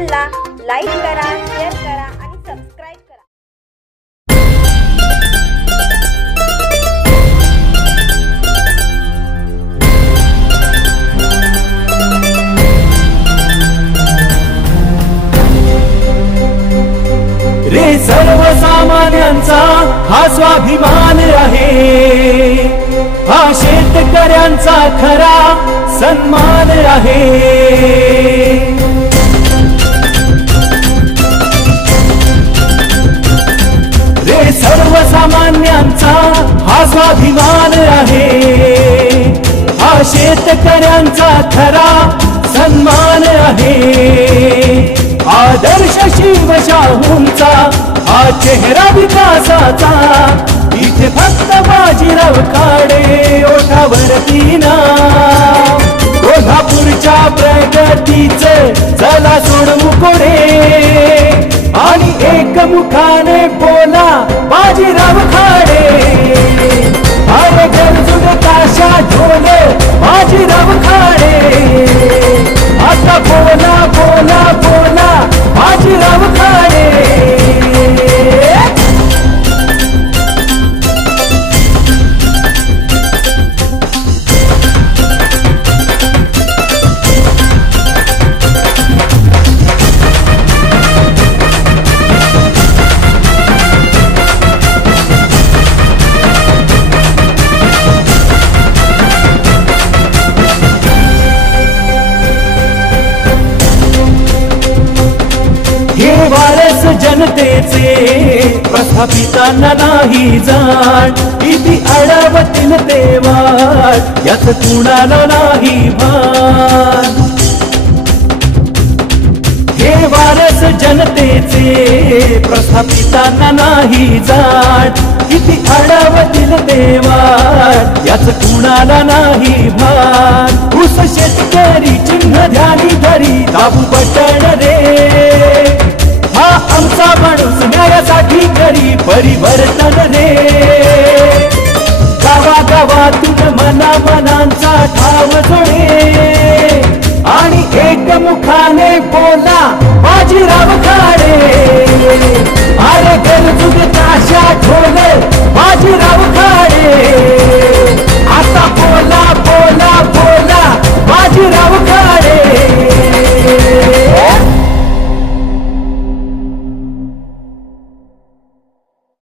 चॅनलला लाईक करा, शेअर करा आणि सबस्क्राईब करा। रे सर्वसामान्यांचा हा स्वाभिमान आहे, हा शेतकऱ्यांचा खरा सन्मान आहे। रे सर्वसामान्यांचा हा स्वाभिमान आहे, हा शेतकऱ्यांचा खरा सन्मान आहे। आदर्श शिवशाहूंचा हा चेहरा विकासाचा, इथे फक्त बाजीराव खाडे ओठावरती नाव। कोल्हापूरच्या प्रगतीचे चला सोडवू कोडे, आणि एकमुखाने बोला बाजीराव खाडे। अरे गरजून काशा ढोले बाजीराव खाडे, आता बोला बोला बोला बाजीराव खाडे। वारस जनतेचे प्रस्थापितांना नाही जाण, किती अडवतील तेव्हा यात कुणाला नाही भान। हे वारस जनतेचे प्रस्थापितांना नाही जाण, किती अडवतील तेव्हा यात कुणाला नाही भान। ऊस शेतकरी चिन्ह ध्यानी धरी दाबू बटण रे, हा आमचा माणूस न्यायासाठी करी परिवर्तन रे। गावागावातून मना मनांचा ठाव जोडे, आणि एकमुखाने बोला बाजीराव खाडे।